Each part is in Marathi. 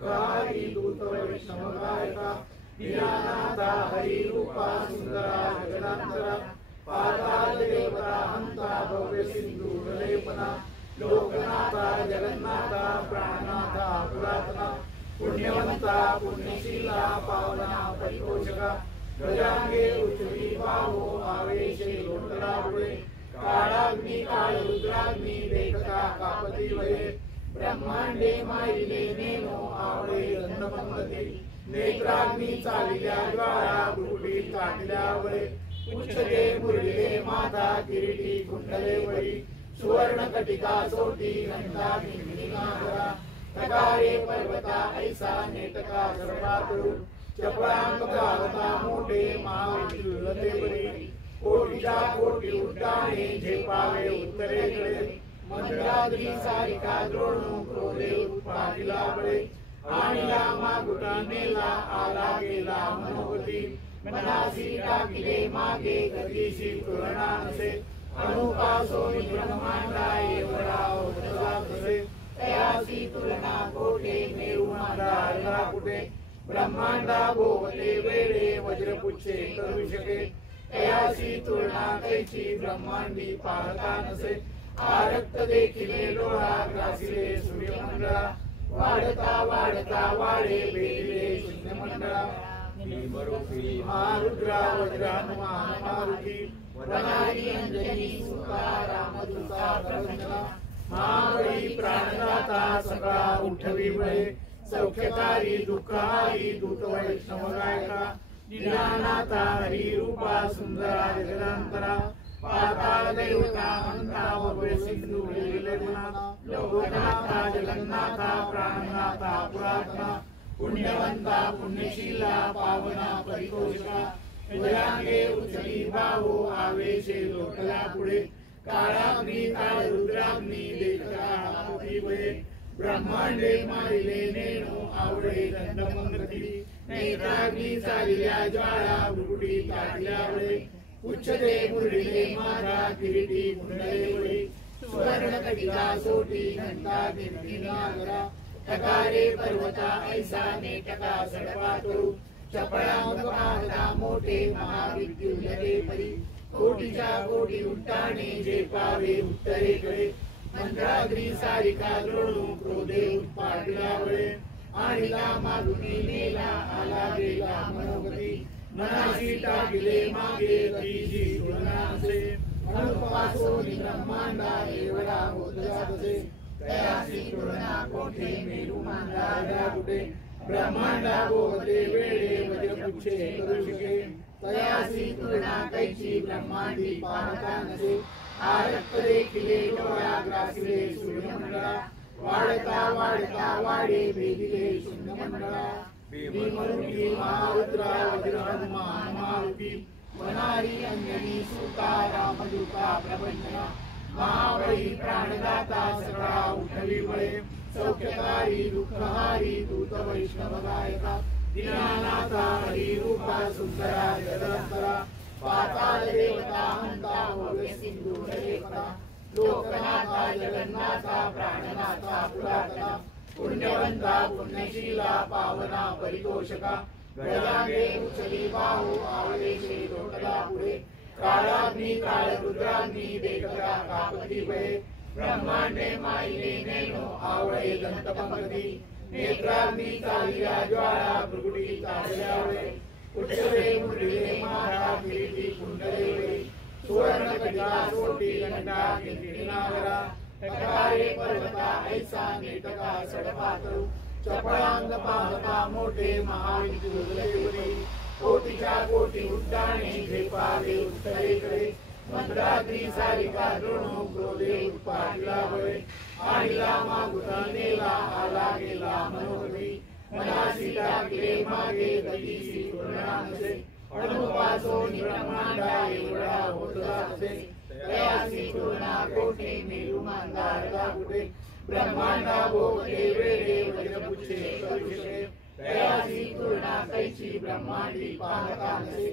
दुःखारी दूत वैष्णव गायका दीनानाथा हरी रूपा सुंदरा जगदांतरा पाताल देवता हंता भव्य सिंधू लेपना लोकनाथा जगन्नाथा प्राणनाथा पुरातना पुण्यवंता पुण्यशीला पावना परिपोषका गजांगे उच्चवी पावो आवेशे लोटला पुढे काळाग्नी काळ रुद्राग्नी देखता कापती वये ब्रह्मांडे माईले नेनो आवळे रंधपंगती नेत्राग्नी चालिल्या ज्वाळा भ्रुकुटी काढल्या वये उच्चते मुरळे माता किरीटी कुंडले वरी सुवर्ण कटिका सोटी घंटा नागरा तकारे पर्वता ऐसा नेटका सर्वातरू चपळांग गावता मोठे महाविलते वरी कोटीच्या कोटी उड्डाणे झेपावे उत्तरेकडे मंदिराद्री सारिका द्रोणू क्रोधे उत्पादिला बळे आणला मागुटा नेला आला गेला मनोगती मनासी टाकिले मागे गतीशी तुलना नसे अनुपासोनी ब्रह्मांडा एवढा ओढला तसे तयासी तुलना कोठे मेरू मांडा कुठे ब्रह्मांडा भोवते वेळे वज्रपुच्छे करू शके तयासी तुलना कैची ब्रह्मांडी पाहता नसे आरक्त देखिले डोळा ग्रासिले सूर्यमंडळा वाढता वाढता वाढे भेदिले शून्यमंडळा महारुद्रा वज्रानुमान मारुती वनारी अंजनी सुता रामदूता प्रवंदना महाबळी प्राणदाता सगळा उठवी बळे सौख्यकारी दुःखहारी दूत वैष्णव गायका दीनानाथा हरी रूपा सुंदरा जगदांतरा पाताळ देवता हंता भव्य सिंधू लेपना लोकनाथा जगन्नाथा प्राणनाथा पुरातना पुण्यवंता पुण्यशीला पावना परितोषका गजांगे उचली बाहू आवेशे लोटला पुढे काळाग्नी काळ रुद्राग्नी देखता कापती वये ब्रह्मांडे मारिले नेणू आवळे दंडमंगती नेत्राग्नी चालिल्या ज्वाळा भ्रुकुटी काढल्या वळे उच्चते मुरळीले माता किरीटी कुंडले वळे सुवर्ण कटिका सोटी घंटा नागरा तकारे पर्वता ऐसा नेटका सडपातरू चपळांग पाहता मोठे महाविद्युल्लते परी कोटीच्या कोटी उड्डाणे झेपावे उत्तरेकडे मंत्राद्री सारिका द्रोणू क्रोधे उत्पादिला वळे आणला मागुनी नेला आला गेला मनोगती मनाशी टाकिले मागे गतीची तुलना नसे अनुपासोनी ब्रह्मांडा एवढा ओढला तसे तयासी तुलना कोठे मेरू मांडा कुठे ब्रह्मांडा भोवते वेळे वज्रपुच्छे करू शके तयासी तुलना कैची ब्रह्मांडी पाहता नसे आरक्त देखिले डोळा ग्रासिले सूर्यमंडळा वाढता वाढता वाढे भेदिले शून्यमंडळा भीमरूपी महारुद्रा वज्रहनुमान मारुती वनारी अंजनी सुता रामदूता प्रवंदना महाबळी प्राणदाता सगळा उठवी बळे सौख्यकारी दुःखहारी दूत वैष्णव गायका दीनानाथा हरी रूपा सुंदरा जगदांतरा पाताल देवता हंता भव्य सिंधू लेपना लोकनाथा जगन्नाथा प्राणनाथा पुरातना पुण्यवंता पुण्यशीला पावना परितोषका गजांगे उचली बाहू आवळेशे लोटला पुढे काळाग्नी काळ रुद्राग्नी देखता कापती वये ब्रह्मांडे माईले नेनो आवळे दंतपंगती नेत्राग्नी चालिल्या ज्वाळा भ्रुकुटी काढल्या वये उच्चते मुरळीले माता किरीटी कुंडले वये सुवर्ण कटिका सोटी घंटा नागरा तकारे पर्वता ऐसा नेटका सडपातरू चपळांग पाहता मोठे महाविद्युल्लते वरी कोटीच्या कोटी उड्डाणे झेपावे उत्तरेकडे मंत्राद्री सारिका द्रोणू क्रोधे उत्पादिला वळे आणला मागुटा नेला आला गेला मनोगती मनासी टाकिले मागे गतीशी तुलना नसे अनुपासोनी ब्रह्मांडा एवढा ओढला तसे तयासी तुलना कोठे मेरू मांडा कुठे ब्रह्मांडा भोवते वेळे वज्रपुच्छे करू शके तयासी तुलना कैची ब्रह्मांडी पाहता नसे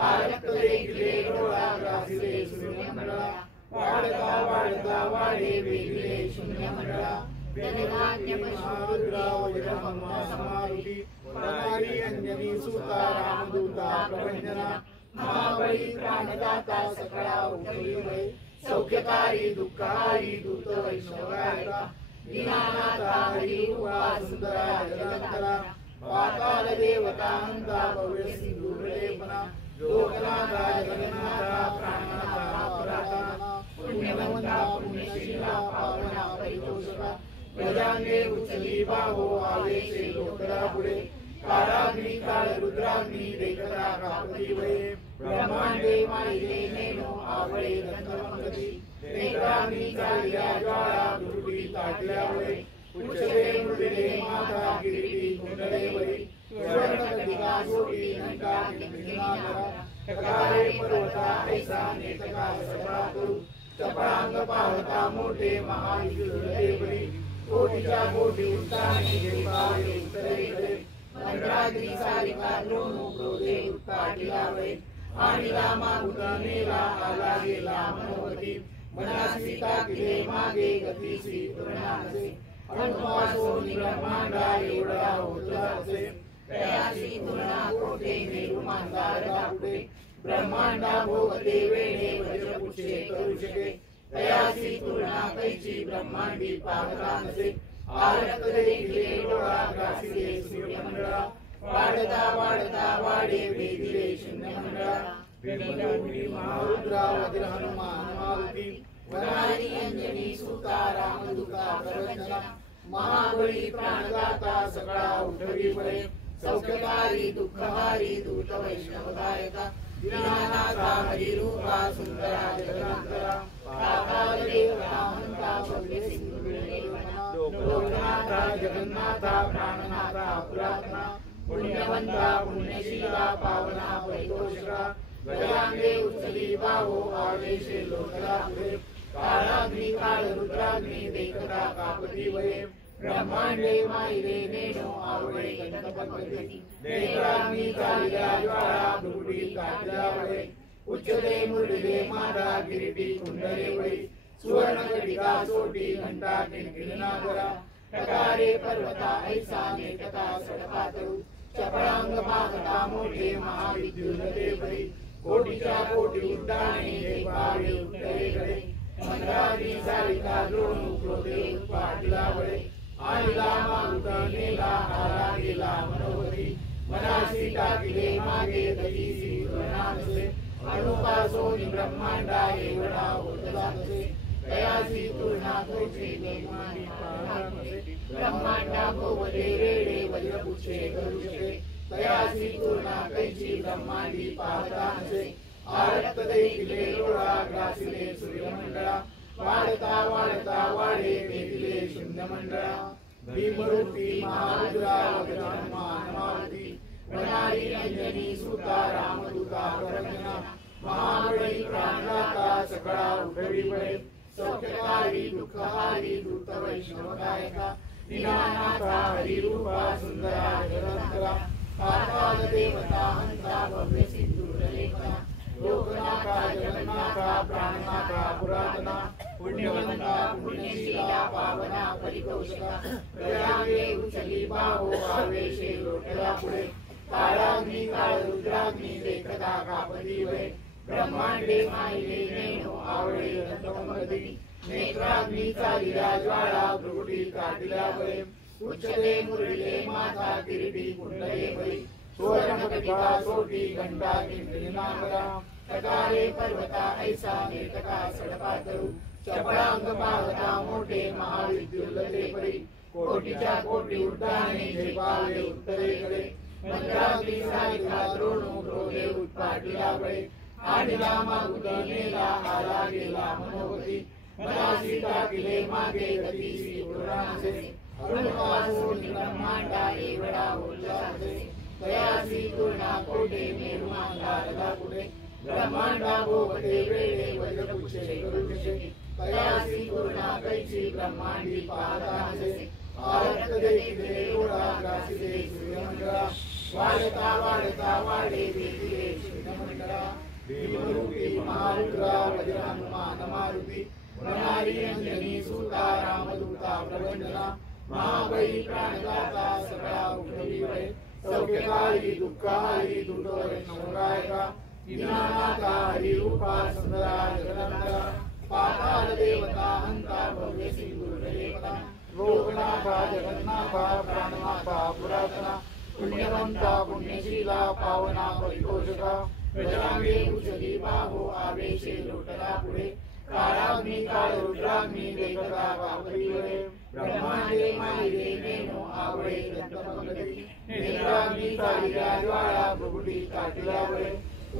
आरक्त देखिले डोळा ग्रासिले सूर्यमंडळा वाढता वाढता वाढे भेदिले शून्यमंडळा महारुद्रा वज्र हनुमान मारुती वनमाली अंजनी सुता रामदूता प्रभंजना महाबळी प्राणदाता सकळा उठविले सौख्यकारी दुःखहारी दूत वैष्णवरायका दीनानाथा हरिरूपा सुंदरा जगदंतरा पाताल देवता हंता भव्य सिंधुलेपना लोकनाथा जगन्नाथा प्राणनाथा पुरातना पुण्यवंता पुण्यशीला पावना परितोषका प्रजांगे उचली बाहो आवेशे लोकरा पुढे काळाग्नी काळ रुद्राग्नी देखता कापती वये ब्रह्मांडे माईले नेनो आवळे रत्नपंगती नेत्राग्नी चालिया ज्वाळा दुर्डी ताटल्या वये उच्चते मृदिले माता किरीटी कुंडले वये स्वर्णकटिका सोटी नंटा किंकिनाधरा टकारे पर्वता ऐसा नेटका सभा करू चपळांग पाहता मोठे महाविष्णुदेवरी कोटीच्या कोटी उठाने देवावे उत्तरेकडे मंत्राग्नी सारिका द्रोणू क्रोधे उत्पाटिला वये आणि रामा उदानेला आला गेला मनोवती मनासीता किले मागे गतीसी पूर्णासे अनुपासो ब्रह्मांडा एवढा होता असे तयासी तुलना कोठे मेरू मांदारदा पुढे ब्रह्मांडा भोगते वेणे वज्रपुष्पे करू शके तयासी तुलना कैची ब्रह्मांडी पाहता नसे आरक्त देखिले डोळा ग्रासिले सूर्यमंडळा वाढता वाढता वाढे वेदिले शून्यमंडळा भीमगौरी महारुद्रा वज्र हनुमान मारुती वनमाली अंजनी सुता रामदूता प्रभंजना महाबळी प्राणदाता सकळा उठवी बळे सौख्यकारी दुःखहारी दूत वैष्णवदायका दीनानाथा हरिरूपा सुंदरा जगदंतरा पाताल देवता हंता भव्य सिंधुलेपना लोकनाथा जगन्नाथा प्राणनाथा पुरातना पुण्यवंता पुण्यशीला पावना परितोषका गजांगे उचली बाहो आवेशे लोकला पुढे काळाग्नी काळ रुद्राग्नी देखता कापती वये ब्रह्मांडे माईले नेनो आवळे गणपती नेत्राग्नी चालिया ज्वाळा दुर्डी ताटल्या वये उच्चते मुरलिले माता किरीटी कुंडले वये सुवर्णकटिका सोटी घंटा किंकिणीनादरा टकारे पर्वता ऐसा नेटका सडकातरू चपळांग पाहता मोठे महाविद्युलदेवरी कोटीच्या कोटी उड्डाणे देवावे उत्तरेकडे मंत्राग्नी सारिका द्रोणू क्रोधे उत्पाटिला वये आणि रामा उदानेला आला गेला मनोवती मनासी टाकिले मागे गतीसी पूर्णासे अनुपासोनी ब्रह्मांडा एवढा होतला नसे तयासी तुलना कैची ब्रह्मांडी पाहता नसे ब्रह्मांडा भोवते वेडे वज्रपुष्पे करू शके तयासी तुलना कैची ब्रह्मांडी पाहता नसे आरक्त देखिले डोळा ग्रासिले सूर्यमंडळा वाढता वाढता वाढे वेदिले शून्यमंडळा भीमरूपी महारुद्रा वज्र हनुमान मारुती वनमाली अंजनी सुता रामदूता प्रभंजना महाबळी प्राणदाता सकळा उठवी बळे सौख्यकारी दुःखहारी दूत वैष्णवदायका दीनानाथा हरिरूपा सुंदरा जगदंतरा पाताल देवता हंता भव्य सिंधुलेपना लोकनाथा जगन्नाथा प्राणनाथा पुरातना पुण्यवंता पुण्यशीला पावना परितोषका प्रजांगे उचली बाहो आवेशे लोटला पुढे काळाग्नी काळ रुद्राग्नी देखता कापती वये ब्रह्मांडे माईले नेनो आवळे रत्नपंगती नेत्राग्नी चालिया ज्वाळा भ्रुकुटी काटिल्या वये उच्चते मुरलिले माता किरीटी कुंडले वये सुवर्णकटिका सोटी घंटा किंकिणीनादरा टकारे पर्वता ऐसा नेटका सडकातरू चपळांग पाहता मोठे महाविद्युलदेवरी कोटीच्या कोटी उड्डाणे देवावे उत्तरेकडे मंत्राग्नी सारिका द्रोणू क्रोधे उत्पाटिला वये आणि रामा उदानेला आला गेला मनोवती मनासी टाकिले मागे गतीसी पूर्णासे अनुपासोनी ब्रह्मांडा एवढा होतला असे तयासी तुलना कोठे मेरू मांदारदा पुढे ब्रह्मांडा भोवते वेळे वज्रपुष्पे करू शके तयासी तुलना कैची ब्रह्मांडी पाहता नसे आरक्त देखिले डोळा ग्रासिले सूर्यमंडळा वाढता वाढता वाढे वेदिले शून्यमंडळा भीमरूपी महारुद्रा वज्र हनुमान मारुती वनारी अंजनी सुता रामदूता प्रभंजना महाबळी प्राणदाता सकळा उपजीवय सौख्यकारी दुःखहारी दूतवैष्णवगायका दीनानाथा हरिरूपा सुंदरा जगदंबरा पाताल देवता हंता भव्य श्री गुरुदेवता लोकनाथा जगन्नाथा प्राणनाथा पुरातना पुण्यवंता पुण्यशीला पावना परितोषका गजांगे कुशली बाहो आवेशे लोटला पुढे काळाग्नी काळ रुद्राग्नी देखता बापरीवरे ब्रह्मांडे माहिरे नेनो आवळे दंतमंगली नेत्राग्नी चालिया ज्वाळा भुगुडी काटिलावळे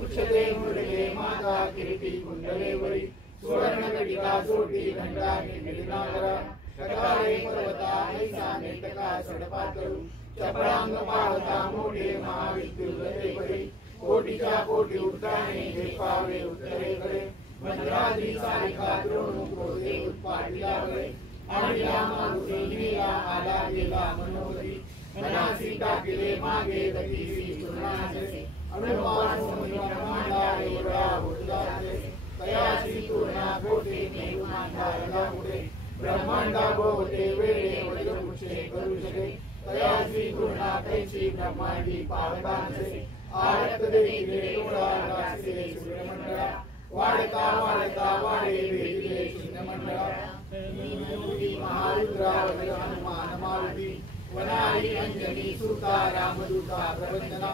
उच्चते मुरले माता किरीटी कुंडलेवरी सुवर्णकटिका सोटी घंटाने मिलिनागरा कटाळे पर्वता ऐसा नेटका सडपातळू चपळांग पाहता मोठे महाविद्युल्लते परी कोटीच्या कोटी उड्डाणे झेपावे उत्तरेकडे मंत्राद्री सारिका द्रोणू क्रोधे उत्पाटिलावळे आणिला मारुती नीला आला गेला मनोहरी मनासी टाकिले मागे गतीसी पूर्णाचे अनुपासून ब्रह्मांडा एवढा उद्दाते तयासी पूर्णा कोटे मेरुमांडाला पुढे ब्रह्मांडा भोवते वेळे वज्रपुष्टे करू शके तयासी पूर्णा कैची ब्रह्मांडी पावतांचे आरत देखिले डोळा गासिले सूर्यमंडळा वाढता वाढता वाढे भेदिले शून्यमंडळा महारुद्रा वज्र हनुमान मारुती वनारी अंजनी सुता रामदूता प्रवंदना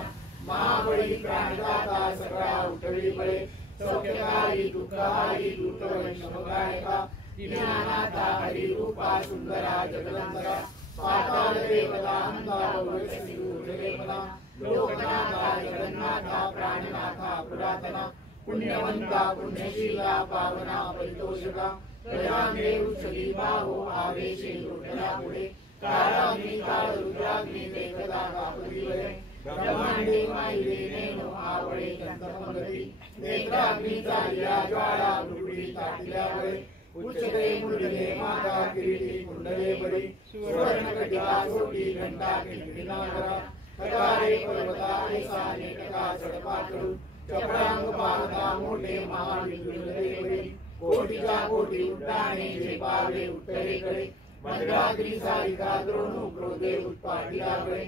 महाबळी प्राणदाता सकळा उठवी बळे सौख्यकारी दुःखहारी दूत वैष्णवगायका दीनानाथा हरिरूपा सुंदरा जगदंबरा पाताल देवता हंता भव्य श्री गुरुदेवता लोकनाथा जगन्नाथा प्राणनाथा पुरातना पुण्यवंता पुण्यशीला पावना परितोषका गजांगे उच्चली बाहो आवेशे लोटला पुढे काळाग्नी काळ रुद्राग्नी देखता बापरीवरे ब्रह्मांडे माहिरे नेनो आवळे दंतमंगली नेत्राग्नी चालिया ज्वाळा भुगुडी काटिलावळे उच्चते मुरले माता किरीटी कुंडले बरी सुवर्णकटिका सोटी घंटा किंकिणीनागरा कटाळे पर्वता ऐसा नेटका सडपातळू चपळांग पाहता मोठे महाविद्युल्लते परी कोटीच्या कोटी उड्डाणे झेपावे उत्तरेकडे मंत्राद्री सारिका द्रोणू क्रोधे उत्पाटिलावळे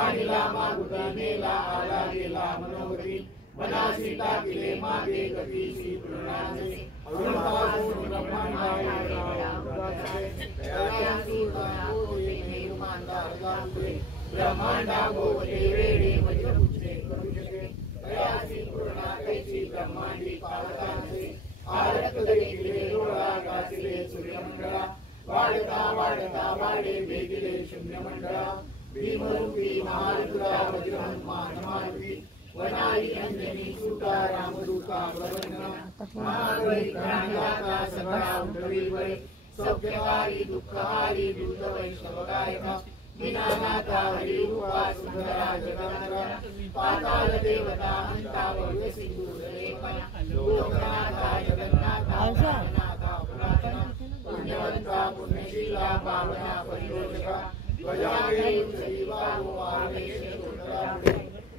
आणिला मागुता नेला आला गेला मनोहरी मनासी टाकिले मागे गतीसी पूर्णाचे अनुपासून ब्रह्मांडा ब्रह्मांडा भोवते वेळे वज्रपुष्टे करू शके तयासी पूर्णा कैची ब्रह्मांडी पावतांचे आरत देखिले डोळा गासिले सूर्यमंडळा वाढता वाढता वाढे भेदिले शून्यमंडळा भीमरूपी महारुद्रा वज्र हनुमान मारुती वनारी अंजनी सुता रामदूता प्रवंदना महाबळी प्राणदाता सकळा उठवी बळे सौख्यकारी दुःखहारी दूत वैष्णवगायका दीनानाथा हरिरूपा सुंदरा जगदंबरा पाताल देवता हंता भव्य श्री गुरुदेवता लोकनाथा जगन्नाथा प्राणनाथा पुरातना पुण्यवंता पुण्यशीला पावना परितोषका गजांगे उच्चली बाहो आवेशे लोटला पुढे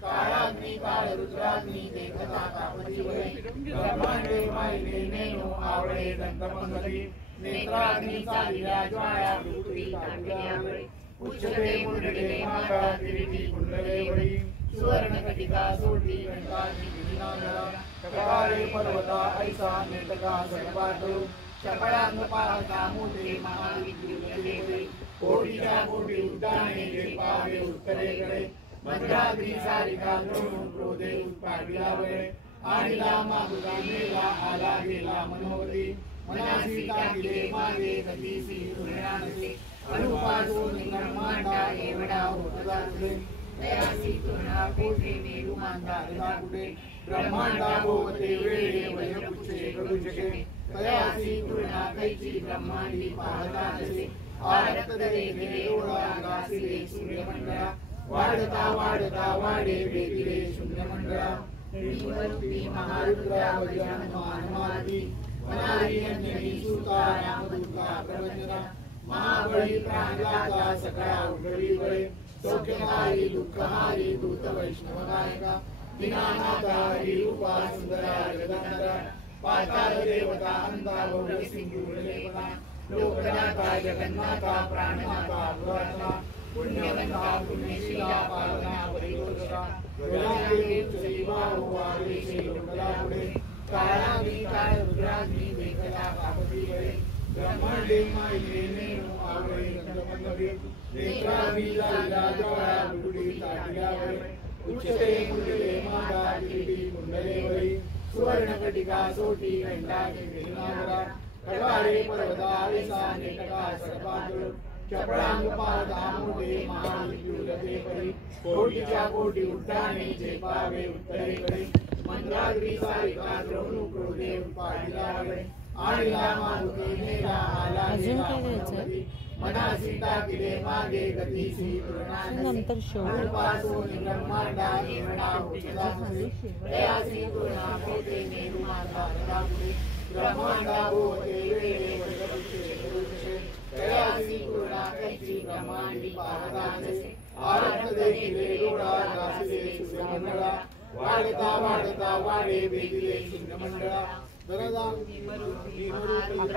काळाग्नी काळ रुद्राग्नी देखता कापतीवळे ब्रह्मांडे माहिरे नेनो आवळे दंतमंगली नेत्राग्नी चालिया ज्वाळा भुगुडी काटिलावळे उच्चते मुरले माता किरीटी कुंडलेवरी सुवर्णकटिका सोटी घंटाग्नी मिलिनागरा कटाळे पर्वता ऐसा नेटका सडपातळू चपळांग पाहता मोठे महाविद्युल्लते परी कोटीच्या कोटी उड्डाणे झेपावे उत्तरेकडे मंत्राद्री सारिका द्रोणू क्रोधे उत्पाटिलावळे आणिला मागुता नेला आला गेला मनोहरी मनासी टाकिले मागे गतीसी पूर्णाचे अनुपासून ब्रह्मांडा एवढा उद्दाते तयासी पूर्णा कोठे मेरुमांडा पुढे ब्रह्मांडा भोवते वेळे वज्रपुष्टे करू शके तयासी पूर्णा कैची ब्रह्मांडी पाहतांचे आरत देखिले डोळा गासिले सूर्यमंडळा वाढता वाढता वाढे भेदिले शून्यमंडळा भीमरूपी महारुद्रा वज्र हनुमान मारुती वनारी अंजनी सुता रामदूता प्रवंदना महाबळी प्राणदाता सकळा उठवी बळे सौख्यकारी दुःखहारी दूत वैष्णवगायका दीनानाथा हरिरूपा सुंदरा जगदंबरा पाताल देवता अंता भव्य सिंधुलेपना लोकनाथा जगन्नाथा प्राणनाथा पुरातना पुण्यवंता पुण्यशीला पावना परितोषका गजादेव श्रीवा वावेशे लोकलापुढे काळाग्नी काळ रुद्राग्नी वेकला कापती वळे ब्रह्मांडे मायेने आवळे गंधपंधवे नेत्राग्नीला राजवाळा बुडुडी ताटिया वळे उच्चते कुंडले मागा किरीटी कुंडले वळे सुवर्णकटिका सोटी घंटाची वेणावरा कटारे पर्वतारिसा नेटका सर्वांतुर चपळांग पादामोदे महाविद्युलते परी कोटीच्या कोटी उड्डाणे झेपावे उत्तरेकडे मंत्राग्री सारिका द्रोणू क्रोधे पाडिलावळे आणि लामारुते मेला आला मनासी टाकिले मागे गतीसी नंतर शेवट पासून ब्रह्मांडा एवढा होता तयासी पूर्णा होते मेरू माता रापुडे ब्रह्मांडा होते वेळे वजपुषे तयासी पूर्णा कैची ब्रह्मांडी पाहताचे आरत देखिले डोळा रासिले सूर्यमंडळा वाढता वाढता वाढे वेदिले शून्यमंडळा दरदांगी मरुती मारुती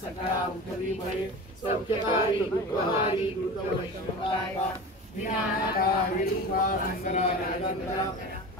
सकाळा उठली बळे सौख्यकारी दुःखहारी द्रुतवैष्णवायका ज्ञानकारी रूपा शंकरा जगदंतरा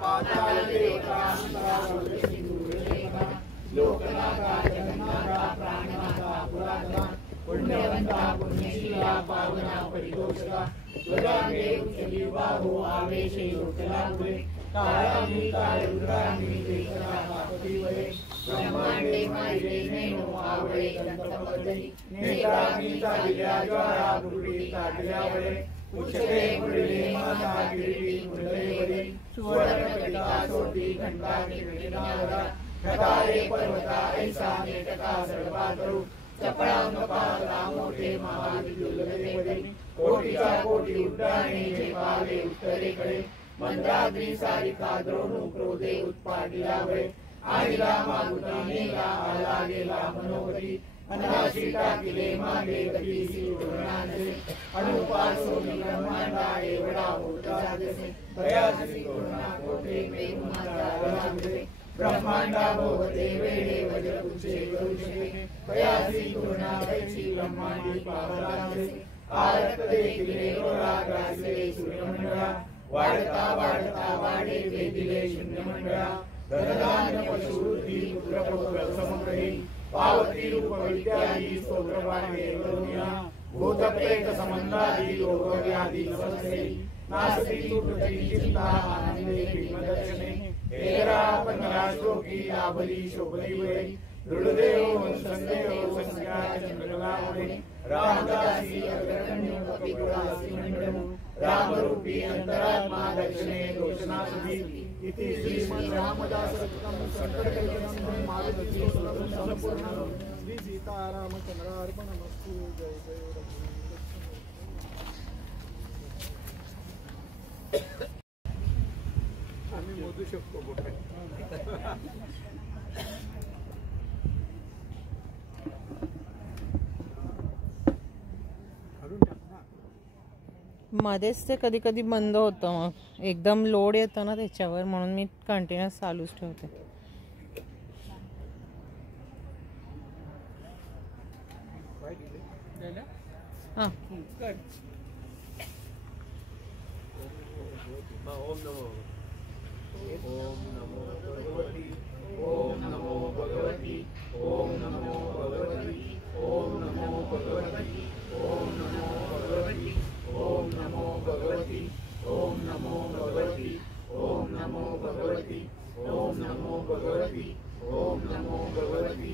पाताल देवता अंतरा भव्य सिंधुलेपना लोकनाथा जगन्नाथा प्राणनाथा पुरातना पुण्यवंता पुण्यशीला पावना परितोषका गजादेव श्रीबाहू आवेशे लोकलापुढे काळाग्नी काळ रुद्राग्नी वेकला कापती वळे ब्रह्मांडे मायेने आवळे गंधपंधवे नेत्राग्नीचा दिल्या ज्वाळा बुडुडी ताटिया वळे उच्चते कुंडले माता किरीटी कुंडले वळे सुवर्णकटिका सोटी घंटाची वेणावरा कटारे पर्वता ऐसा नेटका सर्वातरू चपळांग पावला मोठे महाविद्युलते वळे कोटीच्या कोटी उड्डाणे झेपावे उत्तरेकडे मंत्राग्नी सारिका द्रोणू क्रोधे उत्पादिला वळे आईला मागुता नेला आला गेला मनोहरी अनाशी टाकिले मागे गतीसी पूर्णांचे अनुपासोनी ब्रह्मांडा एवढा होता जसे तयासी पूर्णा कोठे मेरू माता रापुडे ब्रह्मांडा भोवते वेळे वज्रपुच्छे गरुषे तयासी पूर्णा कैची ब्रह्मांडी पावलांचे आरत देखिले डोळा ग्रासले सूर्यमंडळा वाढता वाढता वाढे वेदिले शून्यमंडळा धनधान्य पशुवृद्धी पुत्रपौत्र समग्रही पावती रूप विद्यादी स्तोत्रवाणे करुणिया भूतप्रेत संबंधादी रोगव्याधी नमस्ते नासती सुकृती चिंता आनंदे भीमदर्शने हेरा पंधरा श्लोकी लाभली शोभली वळे दृढदेव संदेव संज्ञा चंद्रगामुळे रामदासी अग्रगण्य कपिकुलासी मंडळू रामरूपी अंतरात्मा दर्शने दोषनासुधी इति श्री रामदास संकटकल्पनं मारुती संपूर्ण श्री सीतारामचंद्रार्पणमस्तु जय जय आम्ही मोजू शकतो बोटे मध्येच ते कधी कधी बंद होतं, मग एकदम लोड येतं ना त्याच्यावर, म्हणून मी कंटिन्यूअस चालूच ठेवते. हां ओम नमो भगवती ओम नमो भगवती ओम नमो भगवती ओम नमो भगवती ओम नमो भगवती ओम नमो भगवती ओम नमो भगवती ओम नमो भगवती ओम नमो भगवती ओम नमो भगवती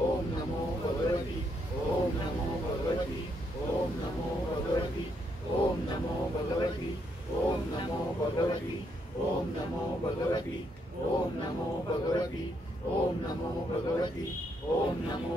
ओम नमो भगवती ओम नमो भगवती ओम नमो भगवती ओम नमो भगवती ओम नमो भगवती ओम नमो भगवती ओम नमो भगवती ओम नमो भगवती ओम नमो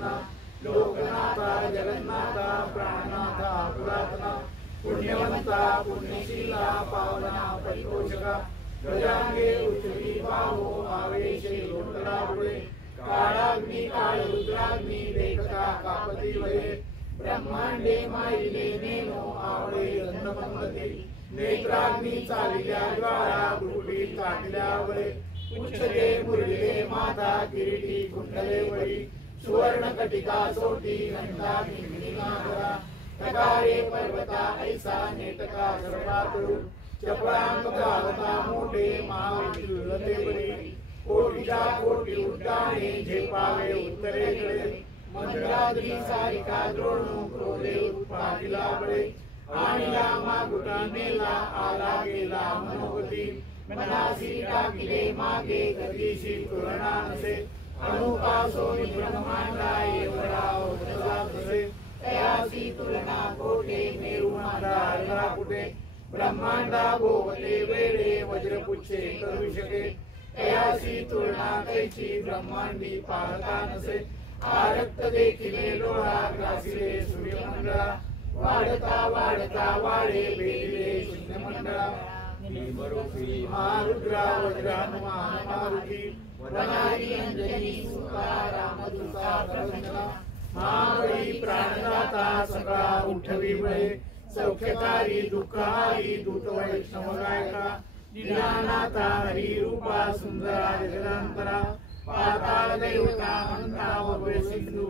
पावना लोकनाथा जगन्नाथा प्राणनाथा पुरातना पुण्यवंता पुण्यशीला पावना परितोषका गजांगे उच्चली बाहो आवेशे लोटला पुढे काळाग्नी काळ रुद्राग्नी देखता कापती वये ब्रह्मांडे माईले नेनो आवळे गंधमंगती नेत्राग्नी चालिल्या ज्वाळा भ्रुकुटी ताटल्या वळे उच्चते मुरलिले माता किरीटी कुंडले वळी सुवर्ण कटिका सोटी घंटा नागरा तकारे पर्वता ऐसा नेटका सर्वातरू चपळांग गावता मोठे महाविद्युलते बळी कोटीच्या कोटी उड्डाणे झेपावे उत्तरेकडे मंदिराद्री सारिका द्रोणू क्रोधे उत्पादिला बळे आणला मागुटा नेला आला गेला मनोगती मनासी टाकिले मागे गतीशी तुलना नसे अनुपासोनी ब्रह्मांडा एवढा तसे तयासी तुलना कोठे मेरुमांडा कुठे ब्रह्मांडा भोवते वेळे वज्रपुच्छे करू शके तयासी तुलना कैची ब्रह्मांडी पाहता नसे आरक्त देखिले डोळा ग्रासिले सूर्यमंडळा वाढता वाढता वाढे भेदिले शून्यमंडळा महारुद्रा वज्रानुमान मारुती वनारी अंजनी सुता रामदूता प्रवंदना महाबळी प्राणदाता सगळा उठवी बळे सौख्यकारी दुःखहारी दूत वैष्णव गायका दिनानाथा हरी रूपा सुंदरा जगदांतरा पाताळ देवता मंता भव्य सिंधू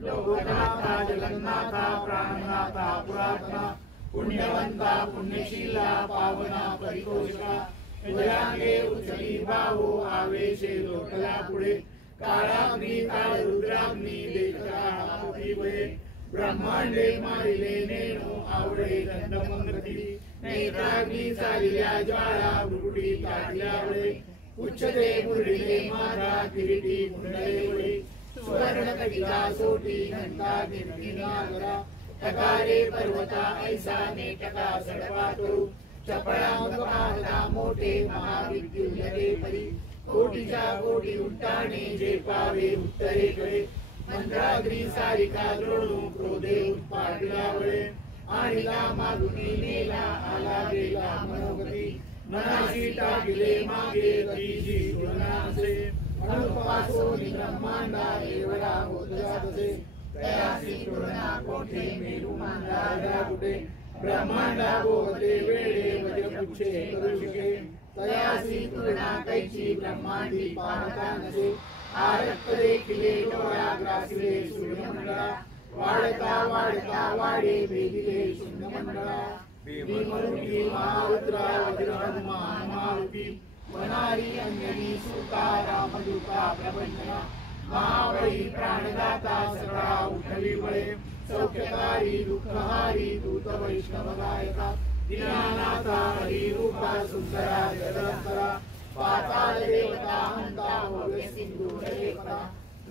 लोकनाथा जगन्नाथा प्राणनाथा पुरातना पुण्यवंता पुण्यशीला पावना परितोषका गजांगे उचली बाहो आवेशे लोटला पुढे काळाग्नी काळ रुद्राग्नी देखता कापती वये ब्रह्मांडे मारिले नेणू आवळे गंधमंगती नेत्राग्नी चालिल्या ज्वाळा भ्रुकुटी ताटल्या वळे उच्चते मुरलिले माता किरीटी कुंडले वळी सुवर्ण कटिका सोटी घंटा कीर्ती नागरा तकारे पर्वता ऐसा नेटका सडपातरू चपळांग पाहता मोठे महाविद्युलते परी कोटीच्या कोटी उड्डाणे झेपावे उत्तरेकडे मंत्राग्री सारिका द्रोणू क्रोधे उत्पादिला वळे आणला मागुनी नेला आला गेला मनोगती मनाशी टाकिले मागे गतीची तुलना नसे अनुपासोनी ब्रह्मांडा एवढा होता तसे तयासी तुलना कोठे मेरुमांडा कुठे ब्रह्मांडा भोवते वेळे वज्रपुच्छे करू शके तयासी तुलना कैची ब्रह्मांडी पाहता नसे आरक्त देखिले डोळा ग्रासिले सूर्यमंडळा वाढता वाढता वाढे भेदिले शून्यमंडळा भीमरूपी महारुद्रा वज्रहनुमान मारुती वनारी अंजनी सुता रामदूता प्रवंदना महाबळी प्राणदाता सगळा उठवी बळे सौख्यकारी दुःखहारी दूत वैष्णव गायका दिनानाथा हरी रूपा सुंदरा जगदंतरा पाताळ देवता हंता भव्य सिंधू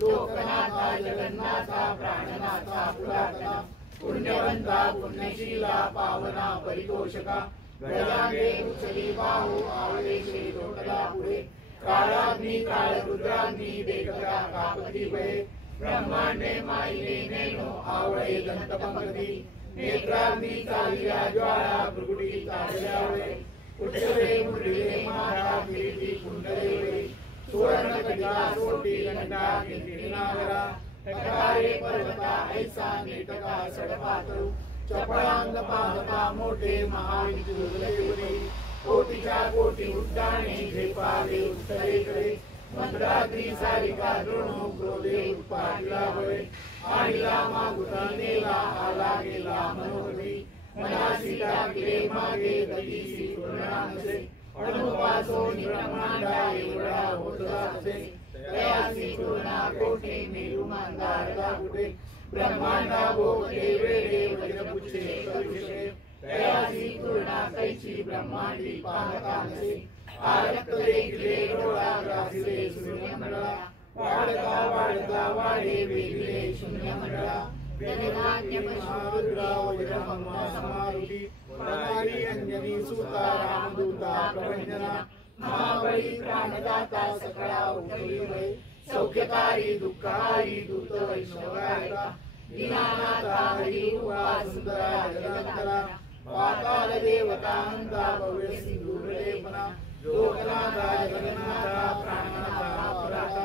लोकनाथा जगन्नाथा प्राणनाथा पुरातना पुण्यवंता पुण्यशीला पावना परितोषका गजांगे उचली बाहो आवेशे लोटला पुढे काळाग्नी काळ रुद्राग्नी देखता कापती वये ब्रह्मांडे माईले नेनो आवळे दंतपंगती नेत्राग्नी चालिल्या ज्वाळा भ्रुकुटी ताटल्या वळे उच्चते मुरलिले माता किरीटी कुंडले वळे सुवर्ण कटिका सोटी घंटा कीर्ती नागरा तकारे पर्वता ऐसा नेटका सडपातरू चपळांग पाहता मोठे महाविद्युलते वळी कोटीच्या कोटी उड्डाणे झेपावे उत्तरेकडे मंत्राग्नी सारिका द्रोणू क्रोधे उत्पादिला वळे आणला मागुटा नेला आला गेला मनोगती मनासी टाकिले मागे गतीशी तुलना नसे अनुपासोनी ब्रह्मांडा एवढा होता तसे तयासी तुलना कोठे मेरुमांडा कुठे ब्रह्मांडा भोवते वेळे वज्रपुच्छे करू शके तयासी तुलना कैची ब्रह्मांडी पाहता नसे आरक्त देखिले डोळा ग्रासिले सूर्यमंडळा वाढता वाढता वाढे भेदिले शून्यमंडळा महारुद्रा वज्रहनुमान मारुती वनारी अंजनी सुता रामदूता प्रवंदना महाबळी प्राणदाता सगळा उठवी वळे सौख्यकारी दुःखहारी दूत वैष्णवगायका दीनानाथा हरिरूपा सुंदरा जगदंतरा पाताल देवतांता भव्य सिंधुलेपना लोकनाथा जगन्नाथा प्राणनाथा पराता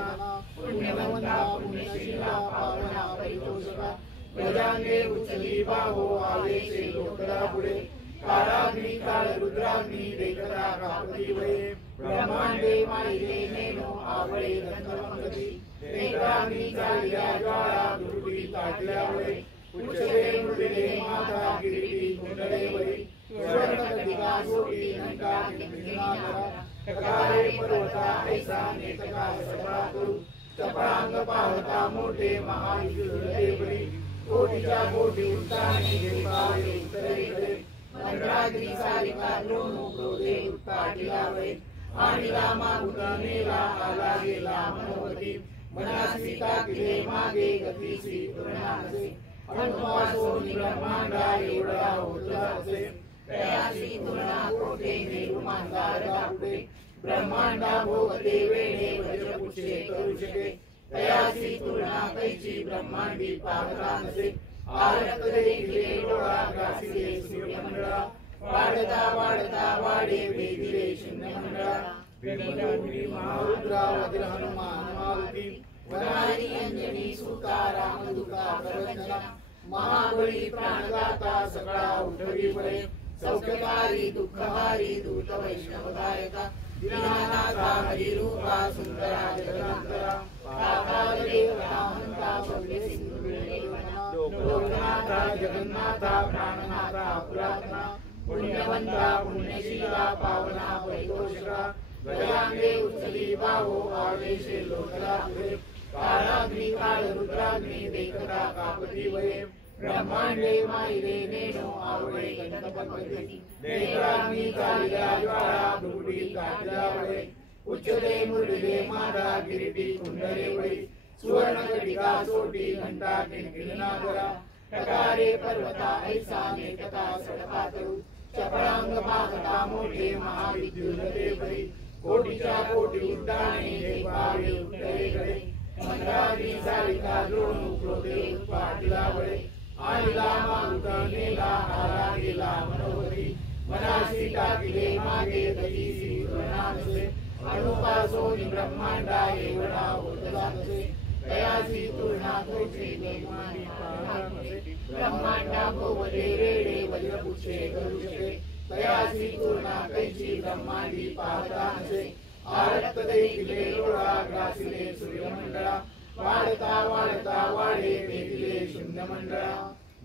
पुण्यवंता पुण्यशीला पावना परितोषका प्रजांगे उचली बाहो आवेशे लोकरा पुढे काळाग्नी काळ रुद्राग्नी देखता कापती वये ब्रह्मांडे माईले नेनो आवळे गंधर्वंगती नेत्राग्नी चालिया ज्वाळा दुर्बी ताटल्या वये उच्चते मृदिले माता किरीटी कुंडले वये स्वर्णकटिका सोटी नंका किंकिनाधरा टकारे पर्वता ऐसा नेतका सभा करू चपळांग पाहता मोठे महायुद्धे वये कोटीच्या कोटी उताने देवावे उत्तरेकडे मंत्राग्नी सारिका द्रोणू क्रोधे उत्पाटिला वये आणि रामागुता नेला आला गेला मनोगती मनास्मिता किले मागे गतीसी पूर्णासे अनुपासोनी ब्रह्मांडा एवढा होता असे तयासी तुलना कोठे नेरू मांगारदा पुढे ब्रह्मांडा भोगते वेणे वज्रपुच्छे करू शके तयासी तुलना कैची ब्रह्मांडी पाहता नसे आरत देखिले डोळा ग्रासिले सूर्यमंडळा वाढता वाढता वाढे वेदिले शून्यमंडळा विष्णुपुरी महारुद्रा वज्र हनुमान मारुती वनारी अंजनी सुता रामदूता प्रवचना महाबळी प्राणदाता सगळा उठवी बळे सौख्यकारी दुःखहारी दूत वैष्णवगायका दीनानाथा हरिरूपा सुंदरा जगदंतरा पाताल देवता हंता भव्य सिंधुलेपना लोकनाथा जगन्नाथा प्राणनाथा पुरातना पुण्यवंता पुण्यशीला पावना परितोषका गजांगे उचली बाहो आवेशे लोकला पुढे काळाग्नी काळ रुद्राग्नी देखता कापती वये ब्रह्मांडे माईले नेनो आवळे गंधर्वंगती नेत्राग्नी चालिया ज्वाळा दुर्बी ताटल्या वये उच्चते मृदिले माता किरीटी कुंडले वये सुवर्णकटिका सोटी घंटा किंकिणनादरा टकारे पर्वता ऐसा नेतका सडपातरू चपळांग पाहता मोठे महाविद्युलते वये कोटीच्या कोटी उड्डाणे देवावे उत्तरेकडे मंत्राग्नी सारिका द्रोणू क्रोधे उत्पाटिला वये आणि रामागुता नेला आला गेला मनोगती मनासी टाकिले मागे गतीसी पूर्णासे अनुपासोनी ब्रह्मांडा एवढा होतला नसे तयासी तुलना कैची ब्रह्मांडी पाहता नसे ब्रह्मांडा भोवते वेडे वज्रपुच्छे करू शके तयासी तुलना कैची ब्रह्मांडी पाहता नसे आरक्त देखिले डोळा ग्रासिले सूर्यमंडळा वाढता वाढता वाढे वेदिले शून्यमंडळा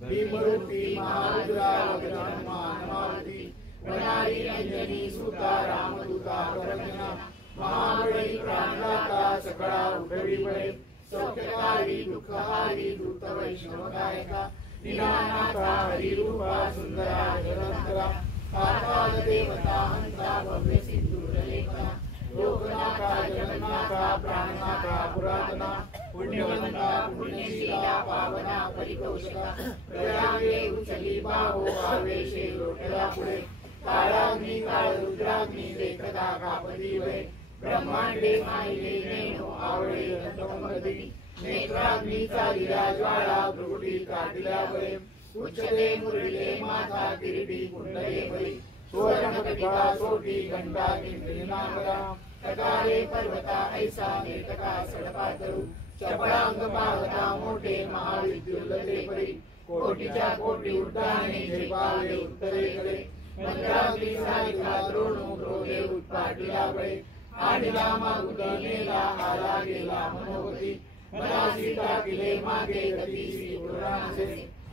भीमरूपी महारुद्रा वज्र हनुमान मारुती वनारी अंजनी सुता रामदूता प्रवचना महाबळी प्राणदाता सगळा उठवी बळे सौख्यकारी दुःखहारी दूत वैष्णवगायका दीनानाथा हरिरूपा सुंदरा जगदंतरा पाताल देवता हंता भव्य सिंधुलेपना लोकनाथा जगन्नाथा प्राणनाथा पुरातना पुण्यवंता पुण्यशीला पावना परितोषका प्रयागे उचली बाहो आवेशे लोटला पुढे काळाग्नी काळ रुद्राग्नी देखता कापती वये ब्रह्मांडे माईले नेनो आवळे गंधर्वंगती नेत्राग्नी चालिया ज्वाळा भ्रुकुटी काटिल्या वये उच्चते मुरळीले माता किरीटी कुंडले वये सुवर्णकटिका सोटी घंटा किंकिणनादरा टकारे पर्वता ऐसा नेतका सडपातरू चपळांग पाहता मोठे महाविद्युलते परी कोटीच्या कोटी उड्डाणे झेपावे उत्तरेकडे मंत्राग्नी सारिका द्रोणू क्रोधे उत्पाटिला वये आणि रामागुता नेला आला गेला मनोगती मनासी टाकिले मागे गतीसी पूर्णासे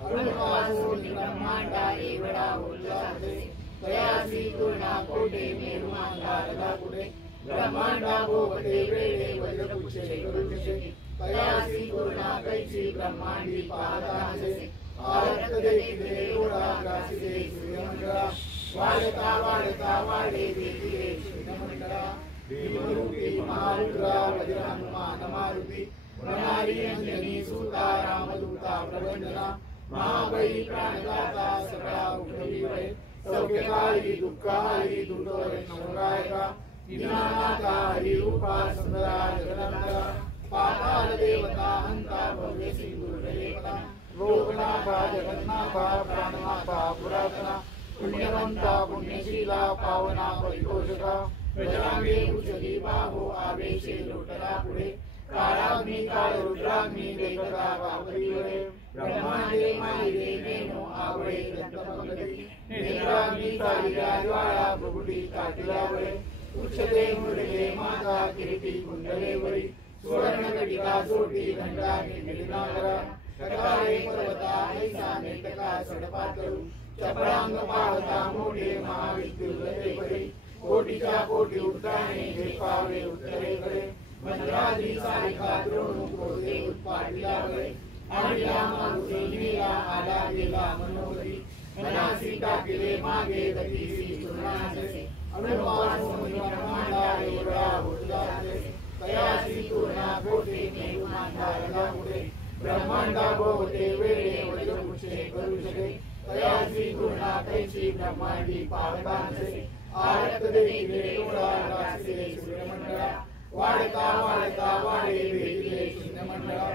अनुपासोनी ब्रह्मांडा एवढा होतला असे तयासी तुलना कोठे मेरू मांगारदा पुढे ब्रह्मांडा भोगते वेळे वज्रपुच्छे करू शके तयासी तुलना कैची ब्रह्मांडी पाहता नसे आरक्त देखिले डोळा ग्रासिले सूर्यमंडळा वाढता वाढता वाढे वेदिले शून्यमंडळा भीमरूपी महारुद्रा वज्र हनुमान मारुती वनारी अंजनी सुता रामदूता प्रवचना महाबळी प्राणदाता सगळा उठवी वये सौख्यकारी दुःखहारी दूत वैष्णवगायका दीनानाथा हरिरूपा सुंदरा जगदंतरा जगन्नाथा प्राणनाथा पुरातना पुण्यवंता पुण्यशीला पावना परितोषका प्रजांगे उचली बाहो आवेशे लोटला पुढे काळाग्नी काळ रुद्राग्नी देखता वापरीवरे ब्रह्मांडे माईरे नेनो आवळे दंतपंगती नेत्राग्नी चालिया ज्वाळा भुगुडी ताटिलावरे उच्चते मुरले माता किरीटी कुंडले वरी सुवर्ण कटिका जोटी घंटा निलिनागरा कटारे पर्वता ऐसा नेटका सडपातळू चपळांग पाहता मोठे महाविद्युल्लते परी कोटीच्या कोटी उड्डाणे हे पावले उत्तरेकडे मंत्रादी सारिका द्रोणू क्रोधे उत्पाटिला वरे आणिला मारुती नीला आला गेला मनोहरी मनासी टाकिले मागे गतीसी चूर्णाचे अनुपासून ब्रह्मांडा एवढा उडला तयासी पूर्णा कोटे मेरुमांधारला पुढे ब्रह्मांडा भोवते वेळे वज्रपुष्टे करू शके तयासी पूर्णा कैची ब्रह्मांडी पावतांचे आरत देखिले एवढा रासिले सूर्यमंडळा वाढता वाढता वाढे भेटले शून्यमंडळा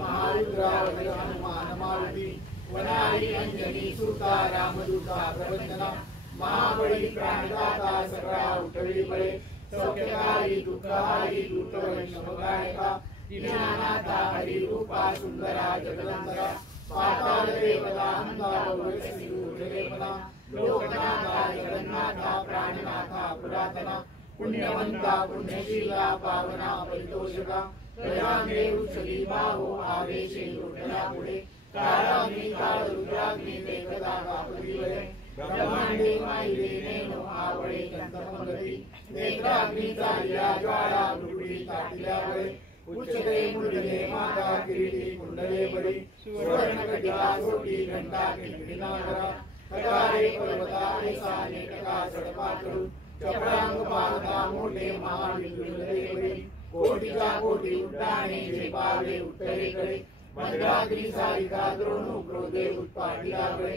महारुद्रा वज्र हनुमान मारुती वनारी अंजनी सुता रामदूता प्रवंदना महाबळी प्राणदाता सगळा उठवी बळे सौख्यकारी दुःखहारी दूत वैष्णव गायका दीनानाथा हरिरूपा सुंदरा जगदंतरा पाताल देवता अंता भगवती गुरुदेवना लोकनाथा जगन्नाथा प्राणनाथा पुरातना पुण्यवंता पुण्यशीला पावना परितोषका प्रजांगे उचली बाहो आवेशे लोटला पुढे काळाग्नी काळ रुद्राग्नी देखता वापरीवरे ब्रह्मांडे माईरे नेनो आवळे दंतपंगती नेत्राग्नी चालिया ज्वाळा भुगुडी ताटिल्यावरे उच्चते मुरले माता किरीटी कुंडले बरी सुवर्ण कटिका जोटी घंटा किंकिणीनागरा कटारे पर्वता ऐसा नेटका सडपातळू चपळांग पाहता मोठे महाविद्युल्लते परी कोटीच्या कोटी उड्डाणे जे पावले उत्तरेकडे मंत्राग्नी सारिका द्रोणू क्रोधे उत्पाटिला वरे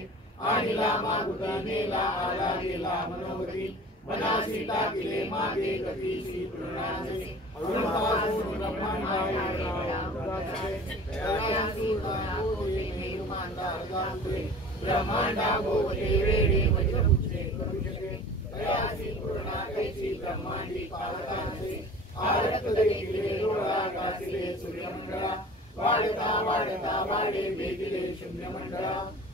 आणिला मागुता नेला आला गेला मनोहरी मनासी टाकिले मागे गतीसी तृणाचे अनुपासून ब्रह्मांडा ब्रह्मांडा भोवते वेळे वज्रपुष्टे करू शके तयासी पूर्णा कैची ब्रह्मांडी पावतांचे आरत देखिले डोळा गासिले सूर्यमंडळा वाढता वाढता वाढे भेटिले शून्यमंडळा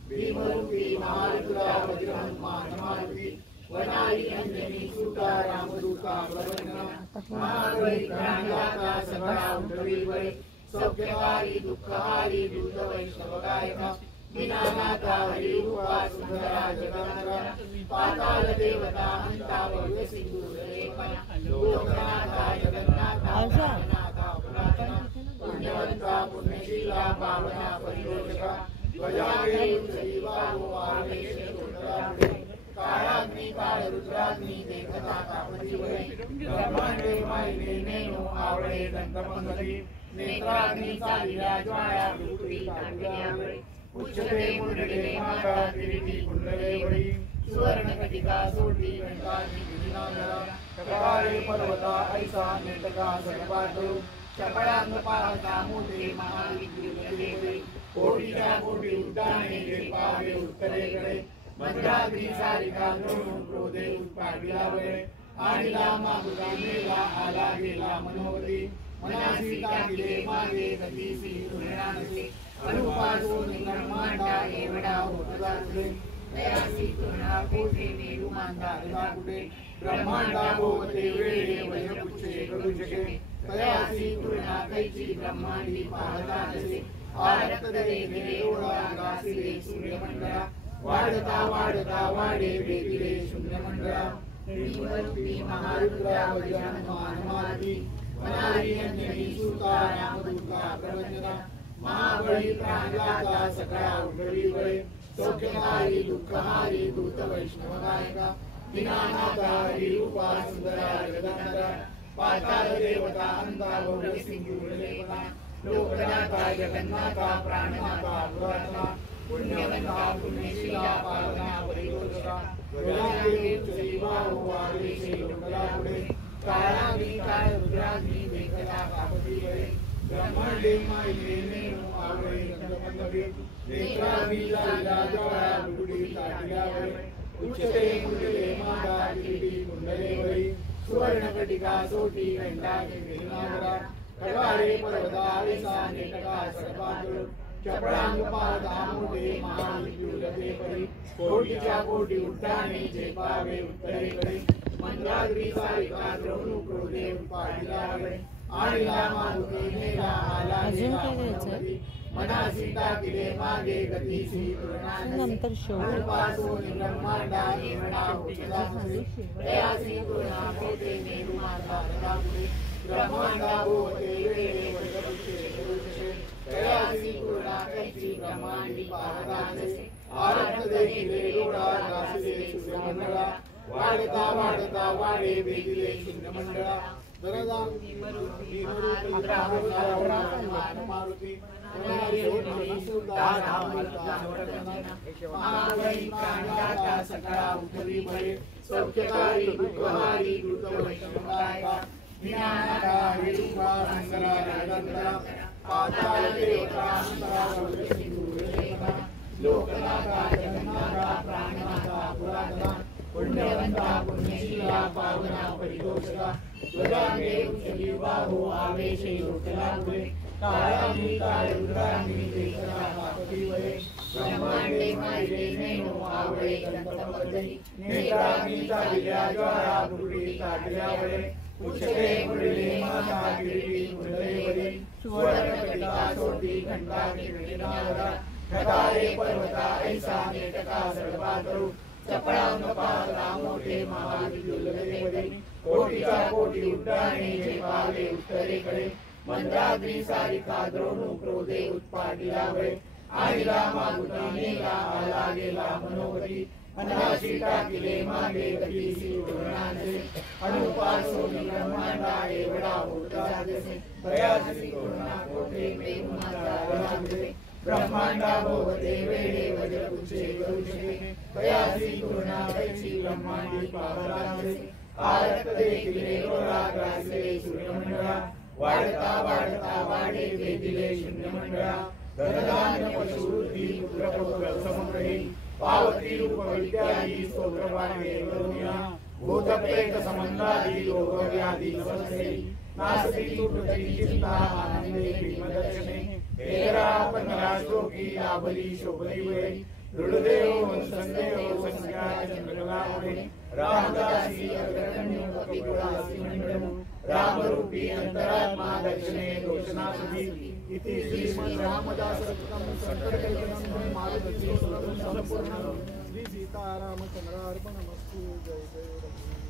भीमरूपी महारुद्रा वज्र हनुमान मारुती वनारी अंजनी सुता रामदूता प्रवंदना महाबळी प्राणदाता सगळा उठवी बळे सौख्यकारी दुःखहारी दूत वैष्णव गायका दीनानाथा हरिरूपा सुंदरा जगदंतरा पाताल देवता अंता भगवती गुरुदेवना लोकनाथा जगन्नाथा प्राणनाथा पुरातना पुण्यवंता पुण्यशीला पावना परितोषका ध्वजागे उचली बाहो आवेशे लोटला पुढे काळाग्नी काळ रुद्राग्नी देखता कापतीवरे ब्रह्मांडे माईरे नेनो आवळे दंतपंगती नेत्राग्नी चालिया ज्वाळा भुगुडी ताटिल्यावरे उच्चते मुरले माता किरीटी कुंडले वरी सुवर्ण कटिका सोटी घंटा निलिनागरा कटारे पर्वता ऐसा नेटका सडपातळू चपळांग पाहता मोठे महाविद्युल्लते वरी कोटीच्या कोटी उड्डाणे जे पावे उत्तरेकडे मंत्राग्नी सारिका द्रोणू क्रोधे उत्पाटिला वरे आणिला मागुता नेला आला गेला मनोहरी मनासी टाकिले मागे गतीसी तृणाचे अनुपासून ब्रह्मांडा एवढा होतला पुढे तयासी तृणा कोठे मेरुमांधारला पुढे ब्रह्मांडा भोवते वेळे वज्रपुष्टे करू शके तयासी तृणा कैची ब्रह्मांडी पाहतांचे आरत देखिले एवढा गासिले सूर्यमंडळा वाढता वाढता वाढे भेटिले शून्यमंडळा भीमरूपी महारुद्रा वज्र हनुमान मारुती वनारी अंजनी सुता रामदूता प्रवंदना महाबळी प्राणदाता सगळा उठवी बळे सौख्यकारी दुःखहारी दूत वैष्णव गायका दीनानाथा हरिरूपा सुंदरा जगदंतरा पाताल देवता अंता भगवती गुरुदेवना लोकनाथा जगन्नाथा प्राणनाथा पुरातना पुण्यवंता पुण्यशीला पावना परितोषका ध्वजागे उचली बाहो आवेशे लोटला पुढे काळाग्नी काळ रुद्राग्नी देखता कापतीवरे ब्रह्मांडे मायले नेणू आवळे गंधपल्लवी नेत्राग्नी झाल्या ज्वाळा बुडुडी ताटल्यावर उच्चते कुंडले मागा किरीटी कुंडलेवरी सुवर्णकटिका सोटी घंटाके वेणागरा कटवारे पर्वतारिसा नेटका सर्वांगुळ चपळांग पादामुदे महाविद्युलते परी कोटीच्या कोटी उड्डाणे झेपावे उत्तरेकडे मंत्राग्री सारिका द्रोणू क्रोधे पाडिलावे आणला मारुती नेला आला गेला मनासी टाकिले मागे गतीसी नंतर शो पासून ब्रह्मांडा एवढा उचलासे तयासी पूर्णा होते मेरू माता रामुळे ब्रह्मांडा होते वेळे वजपुषे तयासी पूर्णा कैची ब्रह्मांडी पाहताचे आरत देखिले डोळा दासले सूर्यमंडळा वाढता वाढता वाढे वेगिले शून्यमंडळा दरदांगी मरुती मारुती सकाळा उठली भये सौख्यकारी दुःखहारी द्रुतवैष्णवदायका ज्ञानका हेतुका संकरा राजंतरा पाताळ देवता अंतरा सिंधुरेखा लोकनाथा जगन्नाथा प्राणनाथा पुरातना पुण्यवंता पुण्यशीला पावना परितोषका ध्वजांगे उच्चली बाहो आवेशे लोटला मुले काळांगी काळरुद्रांगी देवता पापती वये ब्रह्मांडे मायले नेणू आवळे गंधपल्लवी नेत्राग्नी चालिल्या ज्वाळा बुडुडी ताटल्या वये उच्चते कुंडले माता किरीटी कुंडलेवरी सुवर्णकटिका सोटी घंटाके वेणागरा घटारे पर्वता ऐसा नेटका सर्वातरू चपळांग पाला मोठे महाविद्युलते कोटीच्या कोटी उड्डाणे झेपावे उत्तरेकडे मंत्राग्नी सारिका द्रोणू क्रोधे उत्पादिलावे आईला मागुती नेला आला गेला मनोगती अनाशी टाकिले मागे गतीसी पूर्णाचे अणुपासून ब्रह्मांडा एवढा होता जसे तयासी पूर्णा कोठे प्रेम माता रामचे ब्रह्मांडा भोवते वेळे वज्रपुच्छे गरुषे तयासी पूर्णा कैची ब्रह्मांडी पावराचे आरत देखिले डोळा ग्रासले सूर्यमंडळा वाढता वाढता वाढे वेदिले शून्यमंडळा धनधान्य पशुवृद्धी पुत्रपौत्र समग्रही पावती रूप विद्यादी स्तोत्रवाणे करुण्या भूतप्रेत समंदादी रोगव्याधी नमस्ते नासती तुटती चिंता आनंदे भीमदर्शने 13-15 श्लोकी लाभली शोभली वै दृढदेव संदेव संज्ञा चंद्रकलामुळे रामदासी अग्रगण्य कपिकुलासी मंडळू रामरूपी अंतरात्मा दक्षिणे दोषनासुधी इति श्रीमद् रामदासरत्नम संकटकल्पनम मारुती संपूर्ण श्री सीतारामचंद्रार्पणमस्तु जय जय